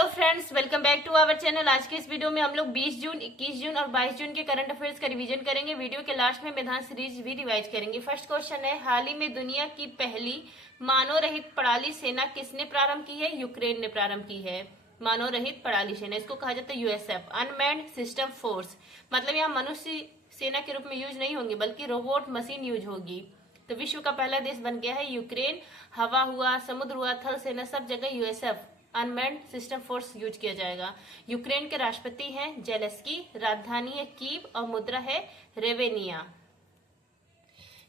Hello friends, welcome back to our channel. आज के इस वीडियो में हम लोग 20 जून, 21 जून और 22 जून के करंट अफेयर्स का रिवीजन करेंगे। वीडियो के लास्ट में मैदान सीरीज भी रिवाइज करेंगे। फर्स्ट क्वेश्चन है, हाल ही में दुनिया की पहली मानव रहित पड़ाली सेना किसने प्रारंभ की है? यूक्रेन ने प्रारंभ की है मानव रहित पड़ाली सेना। इसको कहा जाता है यूएसएफ, अनमैन्ड सिस्टम फोर्स। मतलब यहाँ मनुष्य सेना के रूप में यूज नहीं होंगे बल्कि रोबोट मशीन यूज होगी। तो विश्व का पहला देश बन गया है यूक्रेन। हवा हुआ, समुद्र हुआ, थल सेना, सब जगह USF unmanned system force use किया जाएगा। यूक्रेन के राष्ट्रपति हैं जेलेस्की, राजधानी है कीव और मुद्रा है रेवेनिया।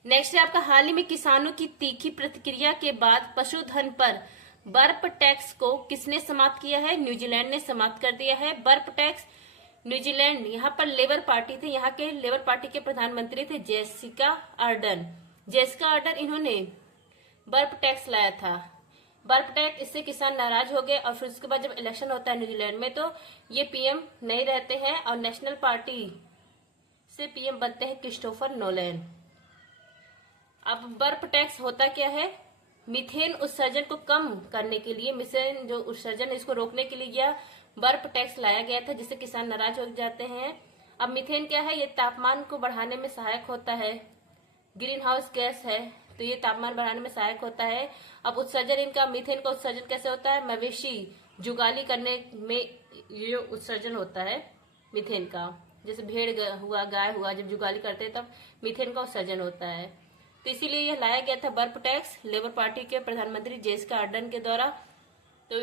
नेक्स्ट है आपका, हाल ही में किसानों की तीखी प्रतिक्रिया के बाद पशुधन पर बर्फ टैक्स को किसने समाप्त किया है? न्यूजीलैंड ने समाप्त कर दिया है बर्फ टैक्स। न्यूजीलैंड, यहाँ पर लेबर पार्टी थे, यहाँ के लेबर पार्टी के प्रधानमंत्री थे जेसिका आर्डन। जेसिका आर्डन इन्होंने बर्फ टैक्स लाया था। बर्फ टैक्स, इससे किसान नाराज हो गए और फिर उसके बाद जब इलेक्शन होता है न्यूजीलैंड में तो ये पीएम नहीं रहते हैं और नेशनल पार्टी से पीएम बनते हैं क्रिस्टोफर नोलैन। अब बर्फ टैक्स होता क्या है? मीथेन उत्सर्जन को कम करने के लिए, मीथेन जो उत्सर्जन है इसको रोकने के लिए यह बर्फ टैक्स लाया गया था, जिससे किसान नाराज हो जाते हैं। अब मीथेन क्या है? ये तापमान को बढ़ाने में सहायक होता है, ग्रीन हाउस गैस है, तो ये तापमान बढ़ाने में सहायक होता है। अब उत्सर्जन इनका, मीथेन का उत्सर्जन कैसे होता है? मवेशी जुगाली करने में ये उत्सर्जन होता है मीथेन का। जैसे भेड़ हुआ, गाय हुआ, जब जुगाली करते हैं तब मीथेन का उत्सर्जन होता है। तो इसीलिए यह लाया गया था बर्फ टैक्स लेबर पार्टी के प्रधानमंत्री जेसिका आर्डन के द्वारा। तो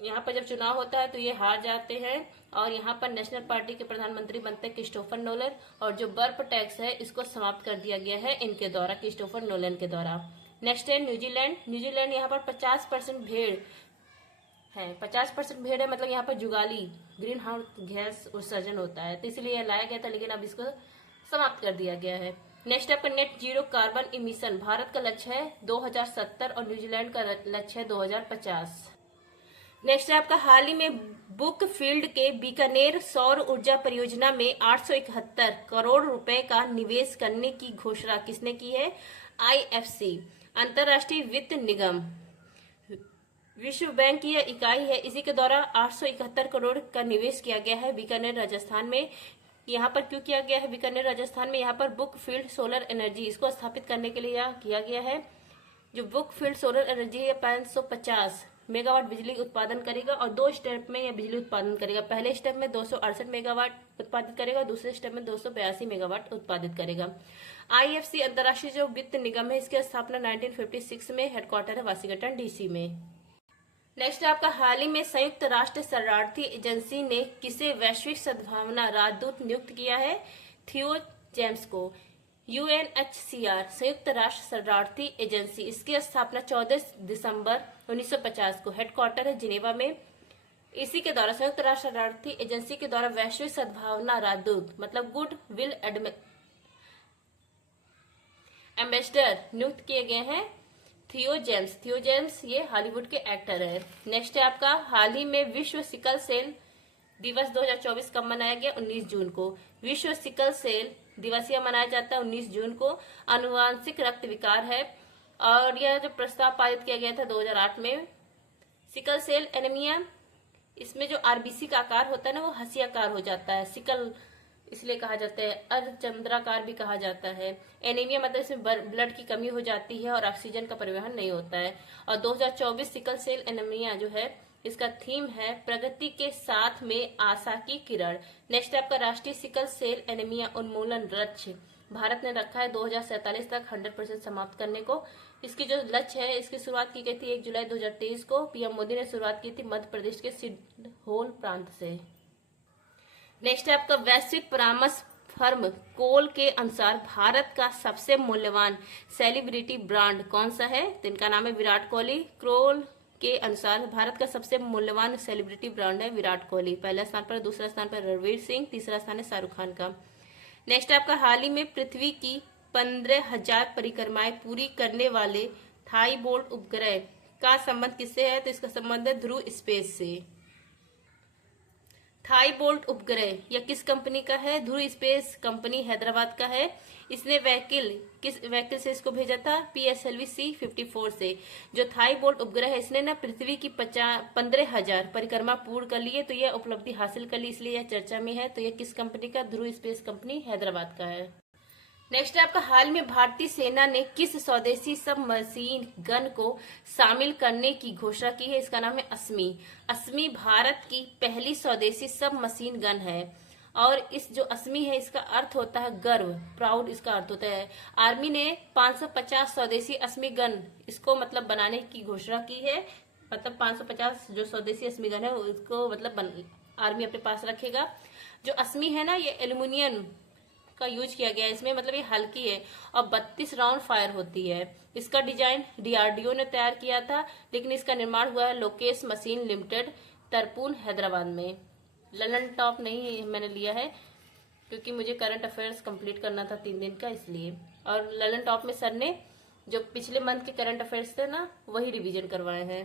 यहाँ पर जब चुनाव होता है तो ये हार जाते हैं और यहाँ पर नेशनल पार्टी के प्रधानमंत्री बनते हैं क्रिस्टोफर नोलन, और जो बर्फ टैक्स है इसको समाप्त कर दिया गया है इनके द्वारा, क्रिस्टोफर नोलन के द्वारा। नेक्स्ट है न्यूजीलैंड। न्यूजीलैंड, यहाँ पर 50% भेड़ है, 50% भेड़ है, मतलब यहाँ पर जुगाली, ग्रीन हाउस गैस उत्सर्जन होता है, तो इसलिए यह लाया गया था, लेकिन अब इसको समाप्त कर दिया गया है। नेक्स्ट आपका net zero carbon emission. Bharat का लक्ष्य है 2070 और न्यूजीलैंड का लक्ष्य है 2050। नेक्स्ट है आपका, हाल ही में बुक फील्ड के बीकानेर सौर ऊर्जा परियोजना में 871 करोड़ रुपए का निवेश करने की घोषणा किसने की है? आईएफसी, अंतर्राष्ट्रीय वित्त निगम, विश्व बैंक की यह इकाई है, इसी के द्वारा 871 करोड़ का निवेश किया गया है बीकानेर राजस्थान में। यहाँ पर क्यों किया गया है बीकानेर राजस्थान में? यहाँ पर बुक फील्ड सोलर एनर्जी, इसको स्थापित करने के लिए यह किया गया है। जो बुक फील्ड सोलर एनर्जी है 550 मेगावाट बिजली उत्पादन करेगा और 2 स्टेप में यह बिजली उत्पादन करेगा। पहले स्टेप में 268 मेगावाट उत्पादित करेगा, दूसरे स्टेप में 282 मेगावाट उत्पादित करेगा। आईएफसी अंतर्राष्ट्रीय जो वित्त निगम है, इसकी स्थापना 1956 में, हेडक्वार्टर है वाशिंगटन डीसी में। नेक्स्ट आपका, हाल ही में संयुक्त राष्ट्र शरणार्थी एजेंसी ने किसे वैश्विक सद्भावना राजदूत नियुक्त किया है? थियो जेम्स को। यूएनएचसीआर, संयुक्त राष्ट्र शरणार्थी एजेंसी, इसकी स्थापना 14 दिसंबर 1950 को, हेडक्वार्टर है जिनेवा में। इसी के द्वारा, संयुक्त राष्ट्र शरणार्थी एजेंसी के द्वारा वैश्विक सद्भावना राजदूत मतलब गुड विल एम्बेसडर नियुक्त किए गए हैं थियो जेम्स। थियो जेम्स ये हॉलीवुड के एक्टर है। नेक्स्ट है आपका, हाल ही में विश्व सिकल सेल दिवस 2024 कब मनाया गया? 19 जून को। विश्व सिकल सेल दिवस यह मनाया जाता है 19 जून को। आनुवांशिक रक्त विकार है और यह जो प्रस्ताव पारित किया गया था 2008 में। सिकल सेल एनीमिया, इसमें जो आरबीसी का आकार होता है ना, वो हंसी आकार हो जाता है। सिकल इसलिए कहा जाता है, अर्धचंद्राकार भी कहा जाता है। एनीमिया मतलब इसमें ब्लड की कमी हो जाती है और ऑक्सीजन का परिवहन नहीं होता है। और 2024 सिकल सेल एनीमिया जो है, इसका थीम है प्रगति के साथ में आशा की किरण। नेक्स्ट आपका, राष्ट्रीय सिकल सेल एनीमिया उन्मूलन लक्ष्य भारत ने रखा है 2047 तक 100% समाप्त करने को। इसकी जो लक्ष्य है, इसकी शुरुआत की गई थी 1 जुलाई 2023 को। पीएम मोदी ने शुरुआत की थी मध्य प्रदेश के सिडहोल प्रांत से। नेक्स्ट है आपका, वैश्विक परामर्श फर्म कोल के अनुसार भारत का सबसे मूल्यवान सेलिब्रिटी ब्रांड कौन सा है? तो इनका नाम है विराट कोहली। कोल के अनुसार भारत का सबसे मूल्यवान सेलिब्रिटी ब्रांड है विराट कोहली। पहला स्थान पर, दूसरा स्थान पर रणवीर सिंह, तीसरा स्थान है शाहरुख खान का। नेक्स्ट आपका, हाल ही में पृथ्वी की 15,000 परिक्रमाएं पूरी करने वाले थाई बोल्ट उपग्रह का संबंध किससे है? तो इसका संबंध है ध्रुव स्पेस से। थाई बोल्ट उपग्रह यह किस कंपनी का है? ध्रुव स्पेस कंपनी हैदराबाद का है। इसने किस वैकिल से इसको भेजा था? PSLV C-54 से। जो थाई बोल्ट उपग्रह है इसने ना पृथ्वी की 15,000 परिक्रमा पूर्ण कर लिए, तो यह उपलब्धि हासिल कर ली, इसलिए यह चर्चा में है। तो यह किस कंपनी का? ध्रुव स्पेस कंपनी हैदराबाद का है। नेक्स्ट है आपका, हाल में भारतीय सेना ने किस स्वदेशी सब मशीन गन को शामिल करने की घोषणा की है? इसका नाम है अस्मी। अस्मी भारत की पहली स्वदेशी सब मशीन गन है। और इस जो अस्मी है इसका अर्थ होता है गर्व, प्राउड इसका अर्थ होता है। आर्मी ने 550 स्वदेशी अस्मी गन इसको मतलब बनाने की घोषणा की है। मतलब 550 जो स्वदेशी अस्मी गन है उसको मतलब आर्मी अपने पास रखेगा। जो अस्मी है ना ये एल्यूमिनियम का यूज किया गया है इसमें, मतलब ये हल्की है और 32 राउंड फायर होती है। इसका डिजाइन DRDO ने तैयार किया था, लेकिन इसका निर्माण हुआ है लोकेश मशीन लिमिटेड, तरपून, हैदराबाद में। ललन टॉप नहीं मैंने लिया है क्योंकि मुझे करंट अफेयर्स कंप्लीट करना था 3 दिन का, इसलिए। और ललन टॉप में सर ने जो पिछले मंथ के करंट अफेयर्स थे ना वही रिवीजन करवाए हैं।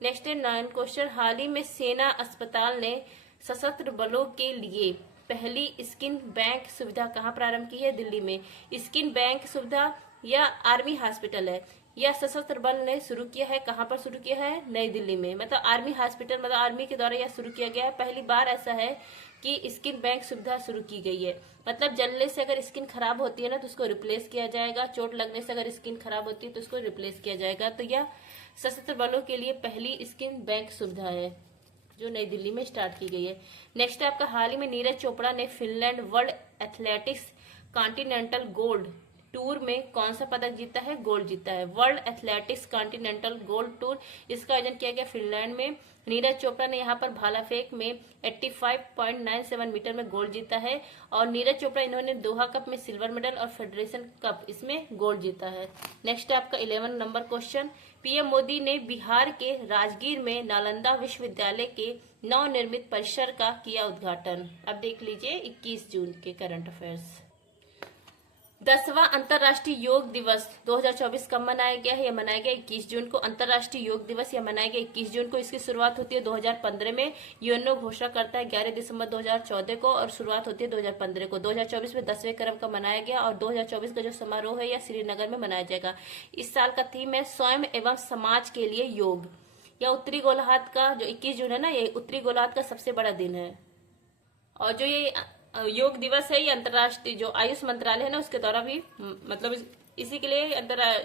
नेक्स्ट है 9 क्वेश्चन, हाल ही में सेना अस्पताल ने सशस्त्र बलों के लिए पहली स्किन बैंक सुविधा कहाँ प्रारंभ की है? दिल्ली में। स्किन बैंक सुविधा या आर्मी हॉस्पिटल है या सशस्त्र बल ने शुरू किया है? कहाँ पर शुरू किया है? नई दिल्ली में। मतलब आर्मी हॉस्पिटल, मतलब आर्मी के द्वारा यह शुरू किया गया है। पहली बार ऐसा है कि स्किन बैंक सुविधा शुरू की गई है। मतलब जलने से अगर स्किन खराब होती है ना तो उसको रिप्लेस किया जाएगा, चोट लगने से अगर स्किन खराब होती है तो उसको रिप्लेस किया जाएगा। तो यह सशस्त्र बलों के लिए पहली स्किन बैंक सुविधा है जो नई दिल्ली में स्टार्ट की गई है। नेक्स्ट है आपका, हाल ही में नीरज चोपड़ा ने Finland world athletics continental gold tour में कौन सा पदक जीता है? गोल्ड जीता है। World athletics continental gold tour इसका आयोजन किया गया फिनलैंड में। नीरज चोपड़ा ने यहाँ पर भाला फेंक में 85.97 मीटर में गोल्ड जीता है। और नीरज चोपड़ा इन्होंने दोहा कप में सिल्वर मेडल और फेडरेशन कप इसमें गोल्ड जीता है। नेक्स्ट है आपका 11 नंबर क्वेश्चन, PM मोदी ने बिहार के राजगीर में नालंदा विश्वविद्यालय के नवनिर्मित परिसर का किया उद्घाटन। अब देख लीजिए 21 जून के करंट अफेयर्स। 10वां अंतर्राष्ट्रीय योग दिवस 2024 कब मनाया गया है? यह मनाया गया 21 जून को। अंतर्राष्ट्रीय योग दिवस यह मनाया गया 21 जून को। इसकी शुरुआत होती है 2015 में। यूएनओ घोषणा करता है 11 दिसंबर 2014 को और शुरुआत होती है 2015 को। 2024 में 10वें क्रम का मनाया गया और 2024 का जो समारोह है यह श्रीनगर में मनाया जाएगा। इस साल का थीम है स्वयं एवं समाज के लिए योग। यह उत्तरी गोलार्ध का जो 21 जून है ना, ये उत्तरी गोलार्ध का सबसे बड़ा दिन है। और जो ये योग दिवस है ये अंतर्राष्ट्रीय जो आयुष मंत्रालय है ना उसके द्वारा भी मतलब इसी के लिए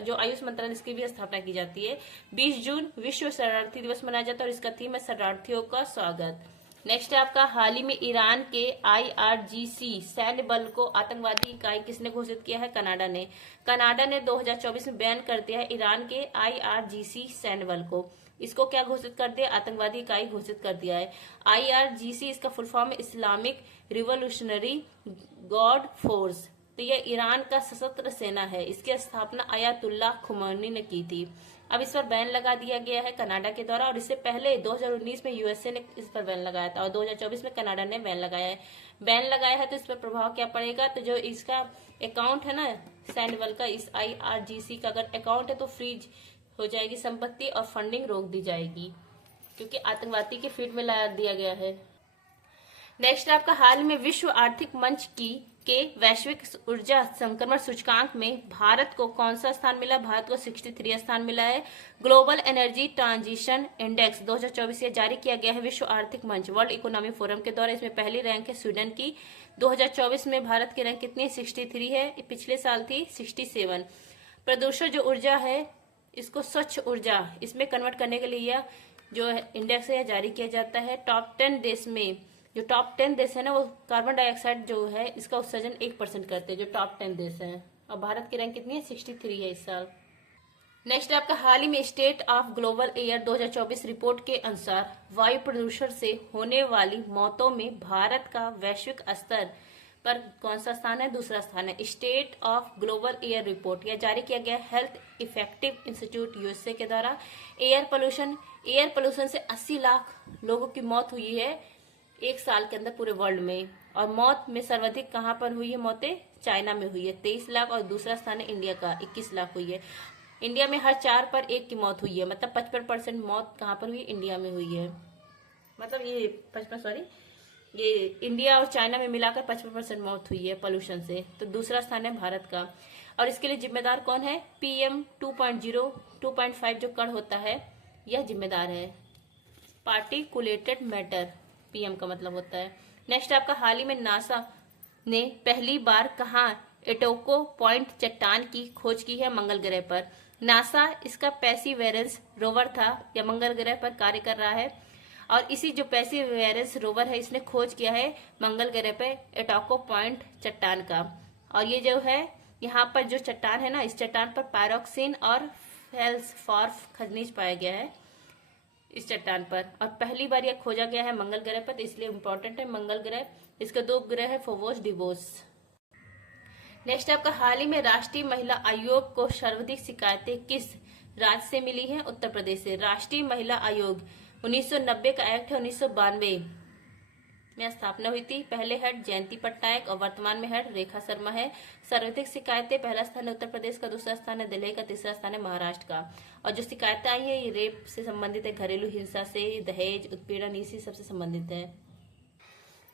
जो आयुष मंत्रालय इसकी भी स्थापना की जाती है। 20 जून विश्व शरणार्थी दिवस मनाया जाता है और इसका थीम है शरणार्थियों का स्वागत। नेक्स्ट है आपका, हाल ही में ईरान के IRGC सैन्य बल को आतंकवादी इकाई किसने घोषित किया है? कनाडा ने। कनाडा ने 2024 में बैन कर दिया है ईरान के IRGC सैन्य बल को। इसको क्या घोषित कर दिया? आतंकवादी इकाई घोषित कर दिया है। IRGC इसका फुल फॉर्म है इस्लामिक रिवोल्यूशनरी गार्ड फोर्स। तो यह ईरान का सशस्त्र सेना है। इसकी स्थापना अयातुल्लाह खुमैनी ने की थी। अब इस पर बैन लगा दिया गया है कनाडा के द्वारा और इससे पहले 2019 में USA ने इस पर बैन लगाया था और 2024 में कनाडा ने बैन लगाया है। बैन लगाया है तो इस पर प्रभाव क्या पड़ेगा? तो जो इसका अकाउंट है ना सैन्य बल का, इस IRGC का अगर अकाउंट है तो फ्रीज हो जाएगी संपत्ति और फंडिंग रोक दी जाएगी क्योंकि आतंकवादी के फीड में ला दिया गया है। नेक्स्ट आपका, हाल में विश्व आर्थिक मंच के वैश्विक ऊर्जा संक्रमण सूचकांक में भारत को कौन सा स्थान मिला? भारत को 63 स्थान मिला है। ग्लोबल एनर्जी ट्रांजिशन इंडेक्स 2024 जारी किया गया है विश्व आर्थिक मंच वर्ल्ड इकोनॉमिक फोरम के द्वारा। इसमें पहली रैंक है स्वीडन की। 2024 में भारत की रैंक कितनी है? 63 है। पिछले साल थी 67। प्रदूषण जो ऊर्जा है इसको स्वच्छ ऊर्जा इसमें कन्वर्ट करने के लिए यह जो इंडेक्स है जारी किया जाता है। टॉप 10 देश में जो टॉप 10 देश है ना वो कार्बन डाइऑक्साइड जो है इसका उत्सर्जन 1% करते हैं जो टॉप 10 देश हैं। और भारत की रैंक कितनी है? 63 है इस साल। नेक्स्ट आपका, हाल ही में state of global air 2024 report के अनुसार वायु प्रदूषण से होने वाली मौतों में भारत का वैश्विक स्तर पर कौन सा स्थान है? दूसरा स्थान है। State of global air report यह जारी किया गया हेल्थ इफेक्टिव इंस्टीट्यूट USA के द्वारा। एयर पोल्यूशन से 80 लाख लोगों की मौत हुई है एक साल के अंदर पूरे वर्ल्ड में। और मौत में सर्वाधिक कहाँ पर हुई है? मौतें चाइना में हुई है 23 लाख और दूसरा स्थान है इंडिया का 21 लाख हुई है। इंडिया में हर 4 पर 1 की मौत हुई है। मतलब 55% मौत कहाँ पर हुई? इंडिया में हुई है। मतलब ये 55 ये इंडिया और चाइना में मिलाकर 55% मौत हुई है पोल्यूशन से। तो दूसरा स्थान है भारत का। और इसके लिए जिम्मेदार कौन है? PM 2.0 2.5 जो कण होता है यह जिम्मेदार है। पार्टिकुलेटेड मैटर, PM का मतलब होता है। नेक्स्ट आपका, हाल ही में नासा ने पहली बार कहाँ एटोको पॉइंट चट्टान की खोज की है? मंगल ग्रह पर। नासा इसका पेर्सिवेरेंस रोवर था, या मंगल ग्रह पर कार्य कर रहा है, और इसी जो पेर्सिवेरेंस रोवर है इसने खोज किया है मंगल ग्रह पे एटोको पॉइंट चट्टान का। और ये जो है यहाँ पर जो चट्टान है ना, इस चट्टान पर पायरोक्सिन और फेल्सफॉर्फ खनिज पाया गया है इस चट्टान पर, और पहली बार यह खोजा गया है मंगल ग्रह पर, तो इसलिए इम्पोर्टेंट है मंगल ग्रह। इसके 2 ग्रह है, फोबोस डिवोस। नेक्स्ट आपका, हाल ही में राष्ट्रीय महिला आयोग को सर्वाधिक शिकायतें किस राज्य से मिली है? उत्तर प्रदेश से। राष्ट्रीय महिला आयोग 1990 का एक्ट है, 1992 में स्थापना हुई थी। पहले हेड जयंती पटनायक और वर्तमान में हेड रेखा शर्मा है। सर्वाधिक शिकायतें, पहला स्थान है उत्तर प्रदेश का, दूसरा स्थान है दिल्ली का, तीसरा स्थान है महाराष्ट्र का। और जो शिकायतें आई है ये रेप से संबंधित है, घरेलू हिंसा से, दहेज, उत्पीड़न, इसी सबसे संबंधित है।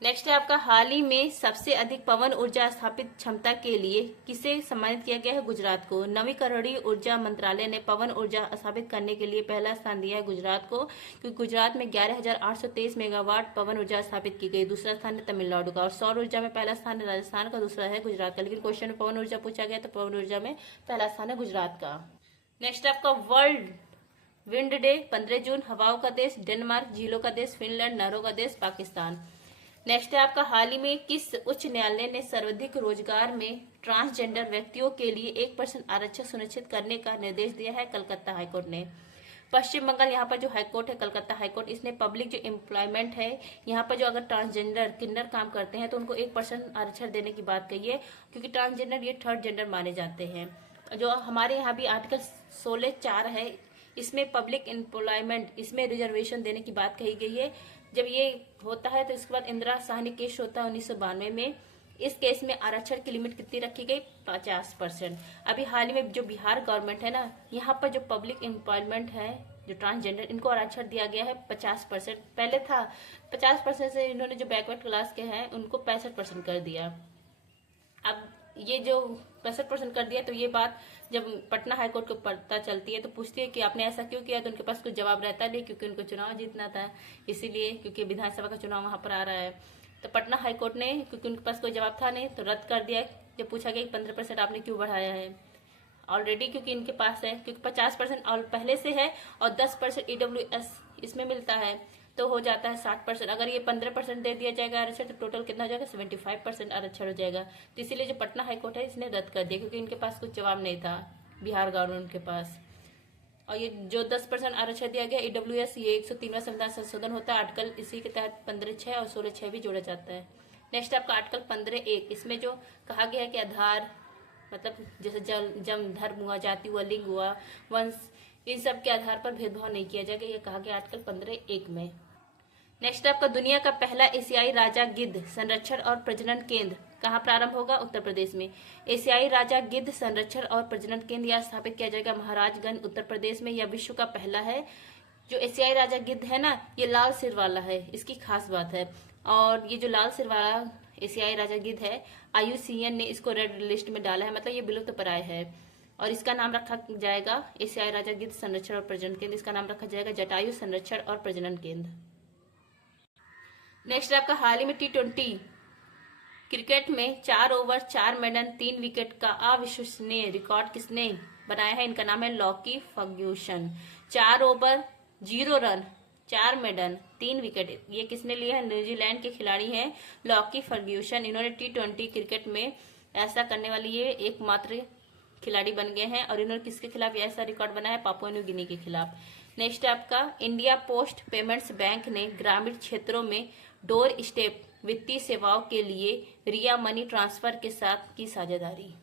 नेक्स्ट है आपका, हाल ही में सबसे अधिक पवन ऊर्जा स्थापित क्षमता के लिए किसे सम्मानित किया गया है? गुजरात को। नवीकरणीय ऊर्जा मंत्रालय ने पवन ऊर्जा स्थापित करने के लिए पहला स्थान दिया है गुजरात को, क्योंकि गुजरात में 11,823 मेगावाट पवन ऊर्जा स्थापित की गई। दूसरा स्थान है तमिलनाडु का। और सौर ऊर्जा में पहला स्थान है राजस्थान का, दूसरा है गुजरात का। लेकिन क्वेश्चन में पवन ऊर्जा पूछा गया तो पवन ऊर्जा में पहला स्थान है गुजरात का। नेक्स्ट आपका, वर्ल्ड विंड डे 15 जून। हवाओं का देश डेनमार्क, झीलों का देश फिनलैंड, नहरों का देश पाकिस्तान। नेक्स्ट है आपका, हाल ही में किस उच्च न्यायालय ने सर्वाधिक रोजगार में ट्रांसजेंडर व्यक्तियों के लिए 1% आरक्षण सुनिश्चित करने का निर्देश दिया है? कलकत्ता हाईकोर्ट ने। पश्चिम बंगाल, यहाँ पर जो हाईकोर्ट है कलकत्ता हाईकोर्ट, इसने पब्लिक जो एम्प्लॉयमेंट है यहाँ पर जो अगर ट्रांसजेंडर किन्नर काम करते हैं तो उनको 1% आरक्षण देने की बात कही है, क्योंकि ट्रांसजेंडर ये थर्ड जेंडर माने जाते हैं। जो हमारे यहाँ भी आर्टिकल 16(4) है, इसमें पब्लिक एम्प्लॉयमेंट, इसमें रिजर्वेशन देने की बात कही गई है। जब ये होता है तो इसके बाद इंदिरा साहनी केस होता है 1992 में। इस केस में आरक्षण की लिमिट कितनी रखी गई? 50%। अभी हाल ही में जो बिहार गवर्नमेंट है ना, यहाँ पर जो पब्लिक एम्प्लॉयमेंट है जो ट्रांसजेंडर, इनको आरक्षण दिया गया है 50%। पहले था 50% से इन्होंने जो बैकवर्ड क्लास के हैं उनको 65% कर दिया। अब ये जो 65% कर दिया, तो ये बात जब पटना हाईकोर्ट को पता चलती है तो पूछती है कि आपने ऐसा क्यों किया, तो उनके पास कुछ जवाब रहता नहीं, क्योंकि उनको चुनाव जीतना था, इसीलिए, क्योंकि विधानसभा का चुनाव वहां पर आ रहा है। तो पटना हाईकोर्ट ने, क्योंकि उनके पास कोई जवाब था नहीं, तो रद्द कर दिया। जब पूछा गया कि 15% आपने क्यों बढ़ाया है, ऑलरेडी क्योंकि इनके पास है, क्योंकि 50% और पहले से है और 10% EWS इसमें मिलता है, तो हो जाता है 60%। अगर ये 15% दे दिया जाएगा आरक्षण तो टोटल कितना हो जाएगा? 75% आरक्षण हो जाएगा। तो इसीलिए जो पटना हाईकोर्ट है इसने रद्द कर दिया, क्योंकि इनके पास कुछ जवाब नहीं था बिहार गवर्नमेंट के पास। और ये जो 10% आरक्षण दिया गया EWS, ये 103वां संविधान संशोधन होता है, आर्टिकल इसी के तहत 15(6) और 16(6) भी जोड़ा जाता है। नेक्स्ट आपका आर्टिकल 15(1), इसमें जो कहा गया है कि आधार मतलब जैसे जन्म, धर्म हुआ, जाति हुआ, लिंग हुआ, वंश, इन सब के आधार पर भेदभाव नहीं किया जाएगा, ये कहा गया आर्टिकल 15(1) में। नेक्स्ट आपका, दुनिया का पहला एशियाई राजा गिद्ध संरक्षण और प्रजनन केंद्र कहाँ प्रारंभ होगा? उत्तर प्रदेश में। एशियाई राजा गिद्ध संरक्षण और प्रजनन केंद्र यह स्थापित किया जाएगा महाराजगंज, उत्तर प्रदेश में। यह विश्व का पहला है। जो एशियाई राजा गिद्ध है ना, ये लाल सिर वाला है, इसकी खास बात है। और ये जो लाल सिर वाला एशियाई राजा गिद्ध है, IUCN ने इसको रेड लिस्ट में डाला है, मतलब ये विलुप्त प्राय है। और इसका नाम रखा जाएगा, एशियाई राजा गिद्ध संरक्षण और प्रजनन केंद्र, इसका नाम रखा जाएगा जटायु संरक्षण और प्रजनन केंद्र। नेक्स्ट आपका, हाल ही में T20 क्रिकेट में 4 ओवर 4 मेडन 3 विकेट का अविश्वसनीय रिकॉर्ड किसने बनाया है? इनका नाम है Lockie Ferguson. 4 over 0 run 4 maiden 3 wicket, ये किसने लिया है? न्यूजीलैंड के खिलाड़ी हैं लॉकी फर्ग्यूसन। इन्होंने T20 क्रिकेट में ऐसा करने वाली ये एकमात्र खिलाड़ी बन गए हैं। और इन्होंने किसके खिलाफ ऐसा रिकॉर्ड बनाया है? पापुआ न्यू गिनी के खिलाफ। नेक्स्ट आपका, इंडिया पोस्ट पेमेंट्स बैंक ने ग्रामीण क्षेत्रों में डोर स्टेप वित्तीय सेवाओं के लिए रिया मनी ट्रांसफर के साथ की साझेदारी।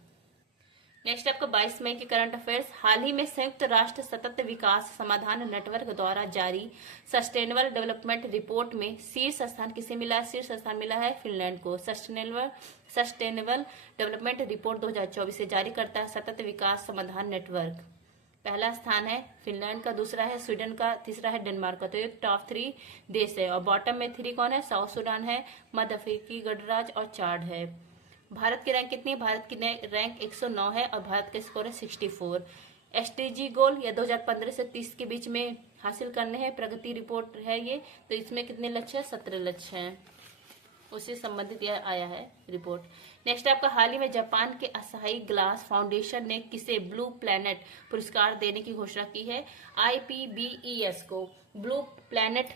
नेक्स्ट आपका 22 मई के करंट अफेयर्स। हाल ही में संयुक्त राष्ट्र सतत विकास समाधान नेटवर्क द्वारा जारी सस्टेनेबल डेवलपमेंट रिपोर्ट में शीर्ष स्थान किसे मिला है? शीर्ष स्थान मिला है फिनलैंड को। सस्टेनेबल डेवलपमेंट रिपोर्ट 2024 से जारी करता है सतत विकास समाधान नेटवर्क। पहला स्थान है फिनलैंड का, दूसरा है स्वीडन का, तीसरा है डेनमार्क का। तो ये टॉप 3 देश है। और बॉटम में 3 कौन है? साउथ सूडान है, मध्य अफ्रीकी गणराज्य और चाड है। भारत की रैंक कितनी है? भारत की रैंक 109 है और भारत का स्कोर है 64। एसडीजी गोल या 2015 से 30 के बीच में हासिल करने हैं, प्रगति रिपोर्ट है ये। तो इसमें कितने लक्ष्य है? 17 लक्ष्य हैं, उससे संबंधित यह आया है रिपोर्ट। नेक्स्ट आपका, हाल ही में जापान के असाही ग्लास फाउंडेशन ने किसे ब्लू प्लैनेट पुरस्कार देने की घोषणा की है? IPBES को ब्लू प्लैनेट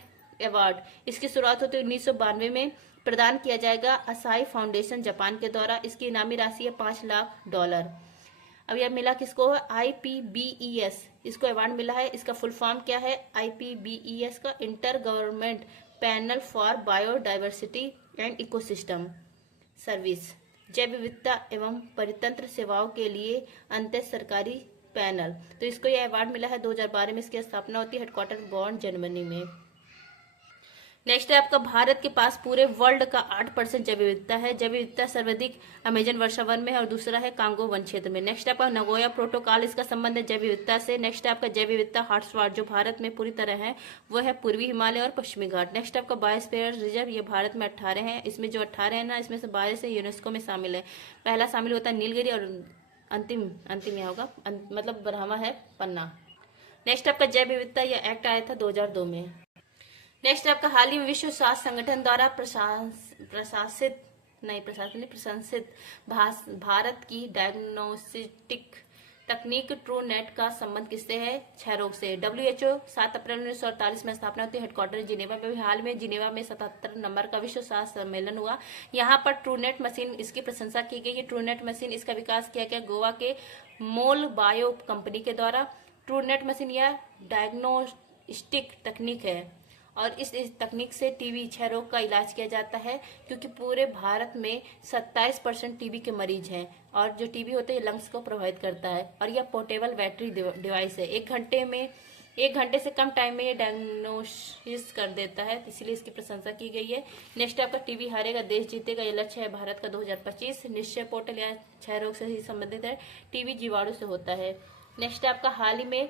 अवार्ड। इसकी शुरुआत होती है 1992 में, प्रदान किया जाएगा असाही फाउंडेशन जापान के द्वारा। इसकी इनामी राशि है $5 लाख। अब यह मिला किसको? IPBES, इसको अवार्ड मिला है। इसका फुल फॉर्म क्या है? IPBES का inter government panel for biodiversity and ecosystem service, जैव विविधता एवं परितंत्र सेवाओं के लिए अंतर सरकारी पैनल। तो इसको यह अवार्ड मिला है 2012 में। इसकी स्थापना होती है हेडक्वार्टर बॉन, जर्मनी में। नेक्स्ट है आपका, भारत के पास पूरे वर्ल्ड का 8% जैव विविधता है। जैव विविधता सर्वाधिक अमेजन वर्षा वन में है और दूसरा है कांगो वन क्षेत्र में। नेक्स्ट आपका, नगोया प्रोटोकॉल, इसका संबंध है जैव विविधता से। नेक्स्ट आपका, जैव विविधता हॉटस्पॉट जो भारत में पूरी तरह है वो है पूर्वी हिमालय और पश्चिमी घाट। नेक्स्ट आपका, बायोस्फीयर रिजर्व, ये भारत में 18 है। इसमें जो 18 है ना, इसमें से 22 यूनेस्को में शामिल है। पहला शामिल होता है नीलगिरी और अंतिम यह होगा मतलब ब्रह्मा है पन्ना। नेक्स्ट आपका, जैव विविधता, यह एक्ट आया था 2002 में। नेक्स्ट आपका, हाल ही में विश्व स्वास्थ्य संगठन द्वारा प्रशंसित भारत की डायग्नोस्टिक तकनीक ट्रू नेट का संबंध किससे है? क्षय रोग से। WHO 7 अप्रैल 1948 में स्थापना होती है, हेडक्वार्टर जिनेवा में। हाल में जिनेवा में 77 नंबर का विश्व स्वास्थ्य सम्मेलन हुआ। यहाँ पर ट्रू नेट मशीन, इसकी प्रशंसा की गई है। ट्रू नेट मशीन, इसका विकास किया गया गोवा के मोल बायो कंपनी के द्वारा। ट्रू नेट मशीन यह डायग्नोस्टिक तकनीक है और इस तकनीक से टीबी क्षय रोग का इलाज किया जाता है, क्योंकि पूरे भारत में 27% टीबी के मरीज हैं और जो टीबी होते हैं लंग्स को प्रभावित करता है। और यह पोर्टेबल बैटरी डिवाइस है। 1 घंटे से कम टाइम में ये डायग्नोसिस कर देता है, इसीलिए इसकी प्रशंसा की गई है। नेक्स्ट आपका, टीबी हारेगा देश जीतेगा, ये लक्ष्य है भारत का 2025। निश्चय पोर्टल या क्षय रोग से ही संबंधित है। टीबी जीवाणु से होता है। नेक्स्ट आपका, हाल ही में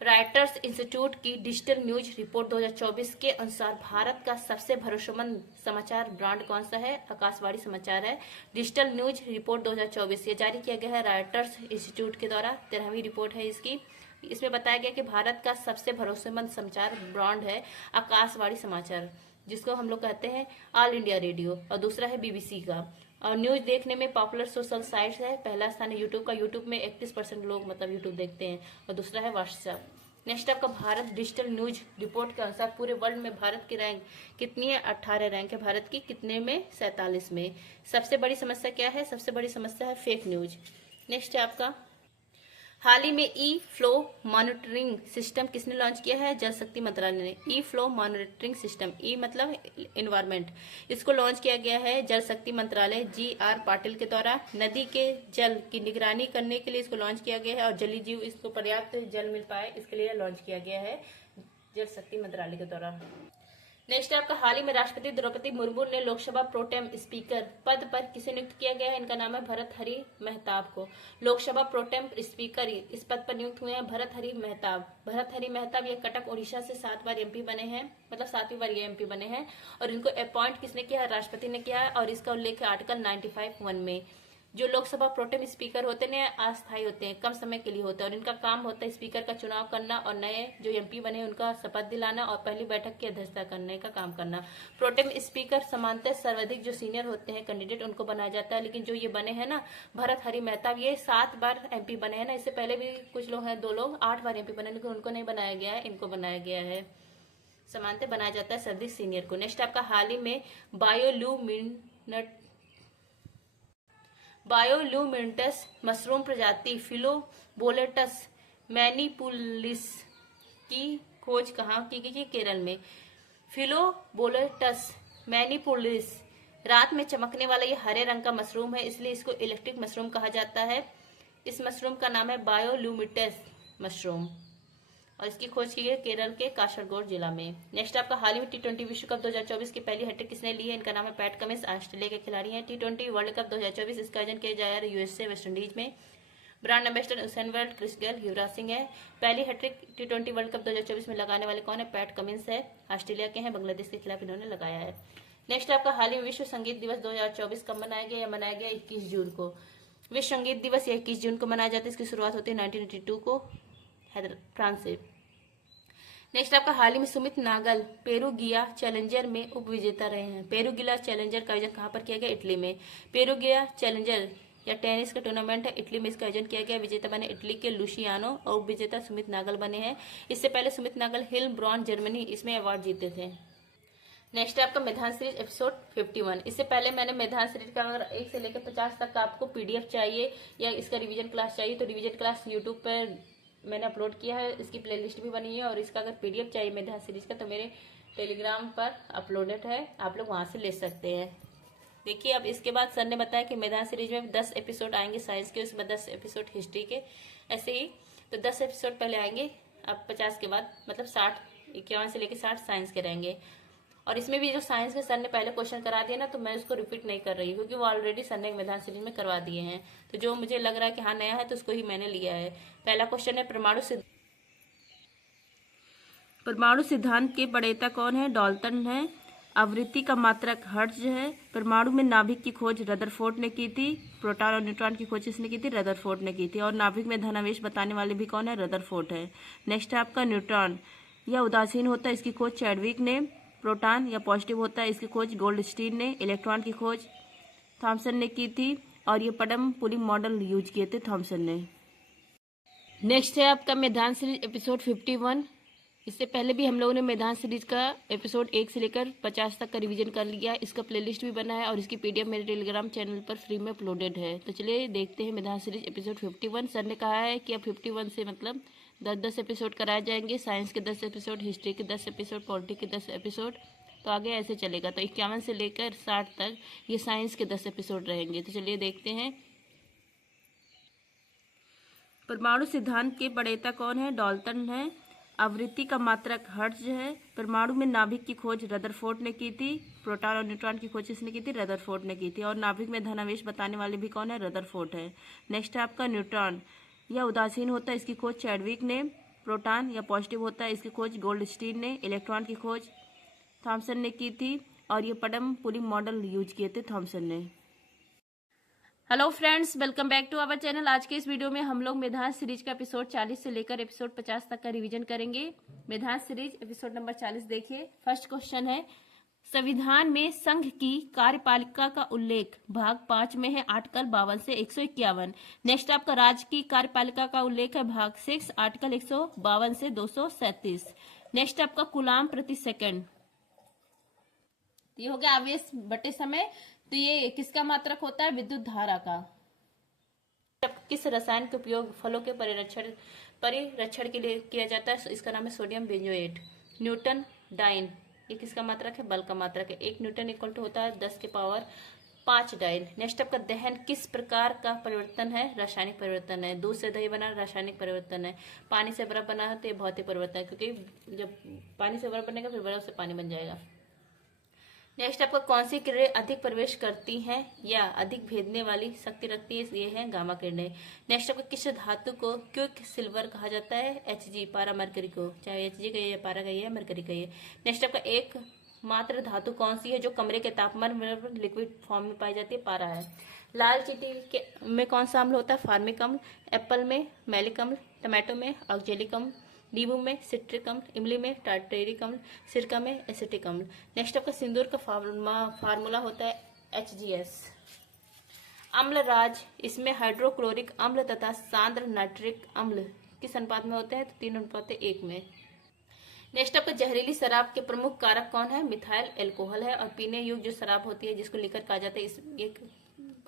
राइटर्स इंस्टीट्यूट की डिजिटल न्यूज रिपोर्ट 2024 के अनुसार भारत का सबसे भरोसेमंद समाचार ब्रांड कौन सा है? आकाशवाणी समाचार है। डिजिटल न्यूज रिपोर्ट 2024 ये जारी किया गया है राइटर्स इंस्टीट्यूट के द्वारा। 13वीं रिपोर्ट है इसकी। इसमें बताया गया कि भारत का सबसे भरोसेमंद समाचार ब्रांड है आकाशवाणी समाचार, जिसको हम लोग कहते हैं ऑल इंडिया रेडियो, और दूसरा है BBC का। और न्यूज देखने में पॉपुलर सोशल साइट्स है। पहला स्थान है यूट्यूब का, यूट्यूब में 31% लोग मतलब यूट्यूब देखते हैं, और दूसरा है व्हाट्सएप। नेक्स्ट आपका, भारत डिजिटल न्यूज रिपोर्ट के अनुसार पूरे वर्ल्ड में भारत की रैंक कितनी है? 18 रैंक है भारत की। कितने में? 47 में। सबसे बड़ी समस्या क्या है? सबसे बड़ी समस्या है फेक न्यूज। नेक्स्ट है आपका, हाल ही में ई फ्लो मॉनिटरिंग सिस्टम किसने लॉन्च किया है? जल शक्ति मंत्रालय ने। ई फ्लो मॉनिटरिंग सिस्टम, ई मतलब इन्वायरमेंट, इसको लॉन्च किया गया है जल शक्ति मंत्रालय GR पाटिल के द्वारा। नदी के जल की निगरानी करने के लिए इसको लॉन्च किया गया है और जलीय जीव इसको पर्याप्त जल मिल पाए इसके लिए लॉन्च किया गया है जल शक्ति मंत्रालय के द्वारा। नेक्स्ट आपका, हाल ही में राष्ट्रपति द्रौपदी मुर्मू ने लोकसभा प्रोटेम स्पीकर पद पर किसे नियुक्त किया गया है? इनका नाम है भरत हरी मेहताब को। लोकसभा प्रोटेम स्पीकर इस पद पर नियुक्त हुए हैं भरत हरी मेहताब। भरत हरी मेहताब ये कटक ओडिशा से 7 बार MP बने हैं, मतलब 7वीं बार ये MP बने हैं। और इनको अपॉइंट किसने किया है? राष्ट्रपति ने किया है। और इसका उल्लेख है आर्टिकल 95(1) में। जो लोकसभा प्रोटेम स्पीकर होते हैं अस्थायी होते हैं, कम समय के लिए होते हैं, और इनका काम होता है स्पीकर का चुनाव करना और नए जो MP बने उनका शपथ दिलाना और पहली बैठक की अध्यक्षता करने का काम करना। प्रोटेम स्पीकर समानतः सर्वाधिक जो सीनियर होते हैं कैंडिडेट उनको बनाया जाता है, लेकिन जो ये बने हैं ना भरत हरी मेहताब, ये 7 बार MP बने हैं ना। इससे पहले भी कुछ लोग हैं, 2 लोग 8 बार MP बने, लेकिन उनको नहीं बनाया गया है, इनको बनाया गया है। समानतः बनाया जाता है सर्वाधिक सीनियर को। नेक्स्ट आपका, हाल ही में बायोल्यूमिनेंटस मशरूम प्रजाति फिलोबोलेटस मैनिपुलिस की खोज कहाँ की गई? केरल में। फिलोबोलेटस मैनिपुलिस रात में चमकने वाला ये हरे रंग का मशरूम है, इसलिए इसको इलेक्ट्रिक मशरूम कहा जाता है। इस मशरूम का नाम है बायोल्यूमिनेंटस मशरूम और इसकी खोज की गई केरल के कासरगोड जिला में। नेक्स्ट आपका, हाल ही में T20 विश्व कप 2024 की पहली हैट्रिक किसने ली है? इनका नाम है पैट कमिंस, ऑस्ट्रेलिया के खिलाड़ी हैं। T20 वर्ल्ड कप 2024 इसका आयोजन किया जा रहा है USA वेस्ट इंडीज में। Brand ambassador Usain Bolt, Chris Gayle, Yuvraj Singh है। पहली हैट्रिक T20 वर्ल्ड कप 2024 में लगाने वाले कौन है? पैट कमिंस है, ऑस्ट्रेलिया के हैं, बांग्लादेश के खिलाफ इन्होंने लगाया है। नेक्स्ट आपका हाल ही में विश्व संगीत दिवस 2024 कब मनाया गया? या मनाया गया 21 जून को। विश्व संगीत दिवस 21 जून को मनाया जाता है। इसकी शुरुआत होती है 1982 को फ्रांस से। नेक्स्ट आपका हाल ही में सुमित नागल पेरुगिया चैलेंजर में उप विजेता रहे हैं। पेरुगिया चैलेंजर का आयोजन कहां पर किया गया? इटली में। पेरुगिया चैलेंजर या टेनिस का टूर्नामेंट है, इटली में इसका आयोजन किया गया। विजेता बने इटली के लुशियानो और उप विजेता सुमित नागल बने हैं। इससे पहले सुमित नागल हिल ब्रॉन जर्मनी इसमें अवार्ड जीते थे। नेक्स्ट है आपका मैदान सीरीज एपिसोड 51। इससे पहले मैंने मैदान सीरीज का अगर 1 से लेकर 50 तक का आपको पीडीएफ चाहिए या इसका रिवीजन क्लास चाहिए तो रिवीजन क्लास यूट्यूब पर मैंने अपलोड किया है, इसकी प्लेलिस्ट भी बनी है। और इसका अगर पीडीएफ चाहिए मैदान सीरीज का तो मेरे टेलीग्राम पर अपलोडेड है, आप लोग वहां से ले सकते हैं। देखिए अब इसके बाद सर ने बताया कि मैदान सीरीज में 10 एपिसोड आएंगे साइंस के, उसमें 10 एपिसोड हिस्ट्री के, ऐसे ही तो 10 एपिसोड पहले आएंगे, अब 50 के बाद मतलब 60 51 से लेकर 60 साइंस के रहेंगे। और इसमें भी जो साइंस के सर ने पहले क्वेश्चन करा दिए ना, तो मैं उसको रिपीट नहीं कर रही हूँ क्योंकि वो ऑलरेडी सर ने मैदान सीरीज में करवा दिए हैं। तो जो मुझे लग रहा है कि हाँ नया है तो उसको ही मैंने लिया है। पहला क्वेश्चन है परमाणु सिद्धांत के प्रणेता कौन है? डाल्टन है। आवृत्ति का मात्रक हर्ट्ज है। परमाणु में नाभिक की खोज रदरफोर्ड ने की थी। प्रोटॉन और न्यूट्रॉन की खोज किसने की थी? रदरफोर्ड ने की थी। और नाभिक में धनावेश बताने वाले भी कौन है? रदरफोर्ड है। नेक्स्ट है आपका न्यूट्रॉन, यह उदासीन होता है, इसकी खोज चैडविक ने। प्रोटॉन या पॉजिटिव होता है, इसकी खोज गोल्डस्टीन ने। इलेक्ट्रॉन की खोज थॉमसन ने की थी और ये पडम पुलिंग मॉडल यूज किए थे थॉमसन ने। नेक्स्ट है आपका मैदान सीरीज एपिसोड 51। इससे पहले भी हम लोगों ने मैदान सीरीज का एपिसोड 1 से लेकर 50 तक का रिवीजन कर लिया है। इसका प्लेलिस्ट भी बना है और इसकी पीडीएफ मेरे टेलीग्राम चैनल पर फ्री में अपलोडेड है। तो चलिए देखते हैं मैदान सीरीज एपिसोड 51। सर ने कहा है कि अब 51 से मतलब 10-10 एपिसोड कराए जाएंगे, साइंस के 10 एपिसोड, हिस्ट्री के 10 एपिसोड, पॉलिटिक्स के 10 एपिसोड, तो आगे ऐसे चलेगा। तो 51 से लेकर 60 तक ये साइंस के 10 एपिसोड रहेंगे। तो चलिए देखते हैं। परमाणु सिद्धांत के प्रणेता कौन है? डाल्टन है। आवृत्ति का मात्रक हर्ट्ज है। परमाणु में नाभिक की खोज रदरफोर्ड ने की थी। प्रोटॉन और न्यूट्रॉन की खोज किसने की थी? रदरफोर्ड ने की थी। और नाभिक में धनावेश बताने वाले भी कौन है? रदरफोर्ड है। नेक्स्ट है आपका न्यूट्रॉन, यह उदासीन होता है, इसकी खोज चैडविक ने। प्रोटॉन या पॉजिटिव होता है, इसकी खोज गोल्डस्टीन ने। इलेक्ट्रॉन की खोज थॉमसन ने की थी और ये पडम पुलिंग मॉडल यूज किए थे थॉमसन ने। Hello friends, welcome back to our channel. आज के इस वीडियो में हम लोग मैदान सीरीज का एपिसोड 40 से लेकर एपिसोड 50 तक का रिवीजन करेंगे। मैदान सीरीज एपिसोड नंबर 40 देखिए। फर्स्ट क्वेश्चन है, संविधान में संघ की कार्यपालिका का उल्लेख भाग 5 में है, आर्टिकल 52 से 151। नेक्स्ट आपका राज्य की कार्यपालिका का उल्लेख है भाग 6, आर्टिकल 152 से 237। नेक्स्ट आपका कूलाम प्रति सेकंड, ये हो गया आवेश बटे समय। तो ये किसका मात्रक होता है? विद्युत धारा का। किस रसायन का उपयोग फलों के परिरक्षण के लिए किया जाता है? इसका नाम है सोडियम बेंजोएट। न्यूटन डाइन, ये किसका मात्रक है? बल का मात्रक है। 1 न्यूटन इक्वल टू होता है 10 के पावर 5 डाइन। नेक्स्ट आपका दहन किस प्रकार का परिवर्तन है? रासायनिक परिवर्तन है। दूध से दही बना रासायनिक परिवर्तन है। पानी से बर्फ बना है तो ये भौतिक परिवर्तन है, क्योंकि जब पानी से बर्फ बनेगा फिर बर्फ से पानी बन जाएगा। नेक्स्ट आपका कौन सी किरणें अधिक प्रवेश करती हैं या अधिक भेदने वाली शक्ति रखती है? ये है गामा किरणें। नेक्स्ट आपका किस धातु को क्विक सिल्वर कहा जाता है? Hg, पारा मरकरी को, चाहे Hg कहिए, पारा कहिए, मरकरी कहिए। नेक्स्ट आपका एक मात्र धातु कौन सी है जो कमरे के तापमान में लिक्विड फॉर्म में पाई जाती है? पारा है। लाल चींटी में कौन सा अम्ल होता है? फार्मिक अम्ल। एप्पल में मैलिक अम्ल, टमाटो में ऑक्जेलिक अम्ल, नींबू में सिट्रिक अम्ल, इमली में टार्टेरिक अम्ल, सिरका में एसिटिक अम्ल। नेक्स्ट आपका सिंदूर का फार्मूला होता है HGS। अम्ल राज, इसमें हाइड्रोक्लोरिक अम्ल तथा सांद्र नाइट्रिक अम्ल किस अनुपात में होते हैं? तो 3:1 में। नेक्स्ट आपका जहरीली शराब के प्रमुख कारक कौन है? मिथाइल एल्कोहल है। और पीने योग्य जो शराब होती है जिसको लिकर कहा जाता है, ये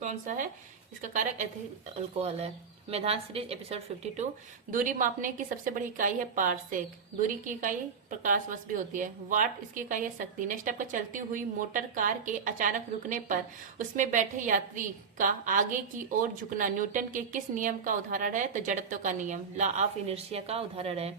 कौन सा है? इसका कारक एथिल अल्कोहल है। मैदान सीरीज एपिसोड 52। दूरी मापने की सबसे बड़ी इकाई है पारसेक। दूरी की इकाई प्रकाश वर्ष भी होती है। वाट इसकी इकाई है शक्ति। नेक्स्ट आपका चलती हुई मोटर कार के अचानक रुकने पर उसमें बैठे यात्री का आगे की ओर झुकना न्यूटन के किस नियम का उदाहरण है? तो जड़त्व का नियम, लॉ ऑफ इनर्शिया का उदाहरण है।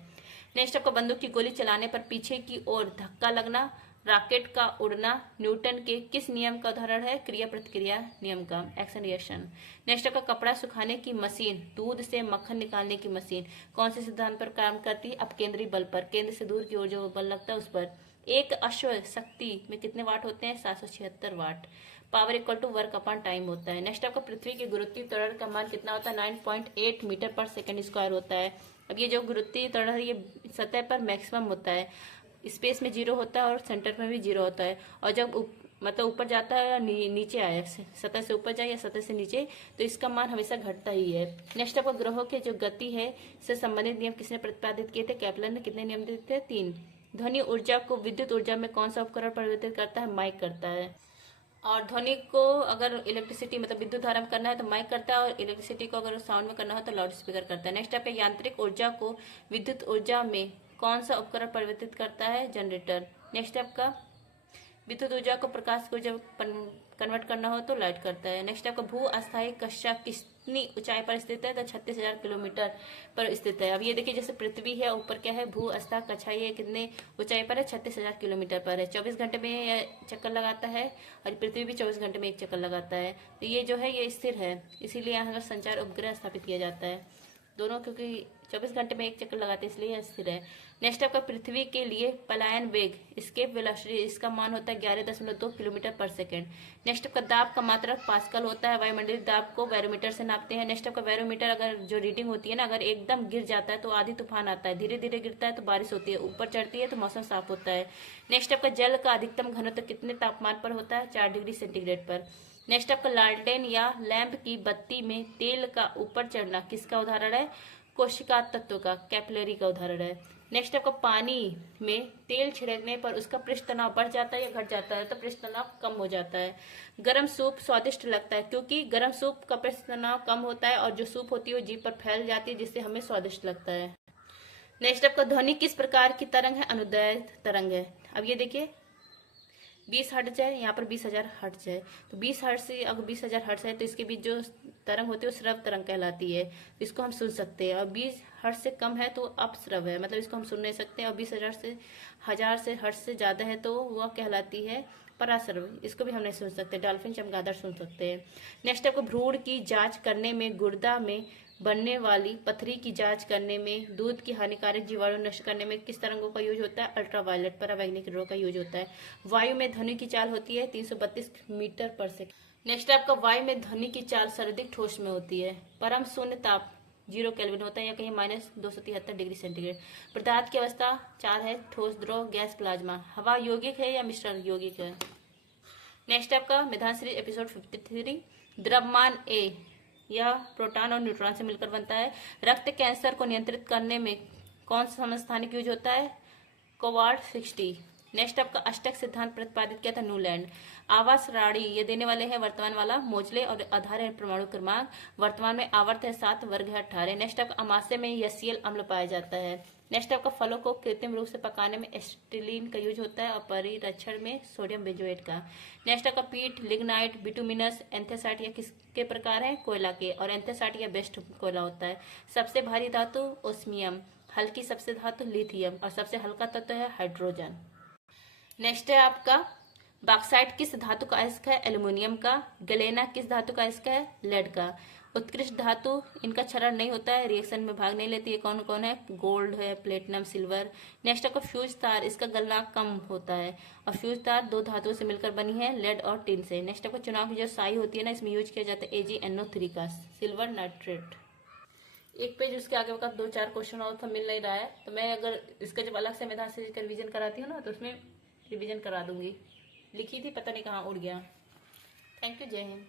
नेक्स्ट आपका बंदूक की गोली चलाने पर पीछे की ओर धक्का लगना रॉकेट का उड़ना न्यूटन के किस नियम का उदाहरण है? क्रिया प्रतिक्रिया नियम का, एक्शन रिएक्शन। नेक्स्ट आपका कपड़ा सुखाने की मशीन, दूध से मक्खन निकालने की मशीन कौन से सिद्धांत पर काम करती है? अपकेंद्री बल पर, केंद्र से दूर की ओर जो बल लगता है उस पर। एक अश्व शक्ति में कितने वाट होते हैं? 776 watt. Power equal to work upon time होता है। नेक्स्ट आपका पृथ्वी के गुरुत्वीय त्वरण का मान कितना होता है? 9.8 मीटर पर सेकंड स्क्वायर होता है। अब ये जो गुरुत्वीय त्वरण है ये सतह पर मैक्सिमम होता है, स्पेस में 0 होता है और सेंटर में भी 0 होता है। और जब मतलब ऊपर जाता है या नीचे आया, सतह से ऊपर जाए या सतह से नीचे, तो इसका मान हमेशा घटता ही है। नेक्स्ट आपको ग्रहों के जो गति है से संबंधित नियम किसने प्रतिपादित किए थे? केपलर ने। कितने नियम दिए थे? 3। ध्वनि ऊर्जा को विद्युत ऊर्जा में कौन सा उपकरण परिवर्तित करता है? माइक करता है। और ध्वनि को अगर इलेक्ट्रिसिटी मतलब विद्युत धारा में करना है तो माइक करता है, और इलेक्ट्रिसिटी को अगर साउंड में करना हो तो लाउड स्पीकर करता है। नेक्स्ट आपका यांत्रिक ऊर्जा को विद्युत ऊर्जा में कौन सा उपकरण परिवर्तित करता है? जनरेटर। नेक्स्ट आपका विद्युत ऊर्जा को प्रकाश को जब कन्वर्ट करना हो तो लाइट करता है। नेक्स्ट आपका भू अस्थायी कक्षा कितनी ऊंचाई पर स्थित है? तो 36,000 किलोमीटर पर स्थित है। अब ये देखिए जैसे पृथ्वी है ऊपर क्या है? भू अस्थायी कक्षा, ये कितने ऊंचाई पर है? 36,000 किलोमीटर पर है। 24 घंटे में यह चक्कर लगाता है, और पृथ्वी भी 24 घंटे में एक चक्कर लगाता है। तो ये जो है ये स्थिर है, इसीलिए यहाँ पर संचार उपग्रह स्थापित किया जाता है दोनों, क्योंकि 24 घंटे में एक चक्कर लगाते हैं इसलिए स्थिर है। नेक्स्ट आपका पृथ्वी के लिए पलायन वेग, एस्केप वेलोसिटी, इसका मान होता है 11.2 किलोमीटर पर सेकंड। नेक्स्ट आपका दाब का मात्रक पास्कल होता है। वायुमंडलीय दाब को बैरोमीटर से नापते हैं। नेक्स्ट आपका बैरोमीटर अगर जो रीडिंग होती है ना, अगर एकदम गिर जाता है तो आधी तूफान आता है, धीरे धीरे गिरता है तो बारिश होती है, ऊपर चढ़ती है तो मौसम साफ होता है। नेक्स्ट आपका जल का अधिकतम घनत्व कितने तापमान पर होता है? 4 डिग्री सेंटीग्रेड पर। नेक्स्ट आपका लालटेन या लैंप की बत्ती में तेल का ऊपर चढ़ना किसका उदाहरण है? कोशिका तत्व का, कैपिलरी का उदाहरण है। नेक्स्ट आपका पानी में तेल छिड़कने पर उसका पृष्ठ तनाव बढ़ जाता है या घट जाता है? तो पृष्ठ तनाव कम हो जाता है। गर्म सूप स्वादिष्ट लगता है क्योंकि गर्म सूप का पृष्ठ तनाव कम होता है और जो सूप होती है वो जीभ पर फैल जाती है जिससे हमें स्वादिष्ट लगता है। नेक्स्ट आपका ध्वनि किस प्रकार की तरंग है? अनुदैर्घ्य तरंग है। अब ये देखिए 20 हर्ट्ज है, यहाँ पर 20,000 हर्ट्ज है, तो 20 हर्ट्ज से अगर 20,000 हर्ट्ज है तो इसके बीच जो तरंग होती है वो श्रव्य तरंग कहलाती है, इसको हम सुन सकते हैं। और 20 हर्ट्ज से कम है तो अपश्रव्य है, मतलब इसको हम सुन नहीं सकते। और 20,000 से हर्ट्ज से ज्यादा है तो वह कहलाती है पराश्रव्य, इसको भी हम नहीं सुन सकते। डॉल्फिन चमगादड़ सुन सकते हैं। नेक्स्ट आपको भ्रूण की जांच करने में, गुर्दा में बनने वाली पथरी की जांच करने में, दूध की हानिकारक जीवाणु नष्ट करने में किस तरंगों का यूज होता है? अल्ट्रावायलेट परावैंगनिक किरणों का यूज होता है। वायु में ध्वनि की चाल होती है 332 मीटर पर सेकंड। नेक्स्ट आपका वायु में ध्वनि की चाल सर्वाधिक ठोस में होती है। परम शून्य ताप 0 केल्विन होता है या कहीं -273 डिग्री सेंटीग्रेड। पदार्थ की अवस्था 4 है, ठोस, द्रव, गैस, प्लाज्मा। हवा यौगिक है या मिश्रण यौगिक है? नेक्स्ट आपका मेधान सीरीज एपिसोड 53। द्रव्यमान ए यह प्रोटॉन और न्यूट्रॉन से मिलकर बनता है। रक्त कैंसर को नियंत्रित करने में कौन सा समस्थानिक यूज होता है? कोवार्ड 60। नेक्स्ट आपका अष्टक सिद्धांत प्रतिपादित किया था न्यूलैंड। आवास राणी ये देने वाले हैं वर्तमान वाला मोजले, और आधार है परमाणु क्रमांक। वर्तमान में आवर्त है 7, वर्ग है 18। नेक्स्ट आपका अमाशय में यसियल अम्ल पाया जाता है। नेक्स्ट आपका फलों को कृत्रिम रूप से पकाने में एस्टिलीन का यूज होता है और परिरक्षण में सोडियम बेंजोएट का। नेक्स्ट आपका पीट, लिग्नाइट, बिटुमिनस, एंथेसाइट या किसके प्रकार है? कोयला के, और एंथेसाइट या बेस्ट कोयला होता है। सबसे भारी धातु ओस्मियम, हल्की सबसे धातु लिथियम, और सबसे हल्का तत्व है हाइड्रोजन। नेक्स्ट है आपका बॉक्साइट किस धातु का अयस्क है? एल्युमिनियम का। गलेना किस धातु का अयस्क है? लेड का। उत्कृष्ट धातु इनका क्षरण नहीं होता है, रिएक्शन में भाग नहीं लेती है। कौन कौन है? गोल्ड है, प्लेटिनम, सिल्वर। नेक्स्ट आपका फ्यूज तार, इसका गलनांक कम होता है, और फ्यूज तार 2 धातुओं से मिलकर बनी है, लेड और टिन से। नेक्स्ट आपका चुनाव की जो साई होती है ना, इसमें यूज किया जाता है AgNO3 का, सिल्वर नाइट्रेट। एक पेज उसके आगे का 2-4 क्वेश्चन और था, मिल नहीं रहा है, तो मैं अगर इसका जब अलग से मेधान सीरीज का रिवीजन कराती हूँ ना तो उसमें रिवीजन करा दूंगी। लिखी थी, पता नहीं कहाँ उड़ गया। थैंक यू, जय हिंद।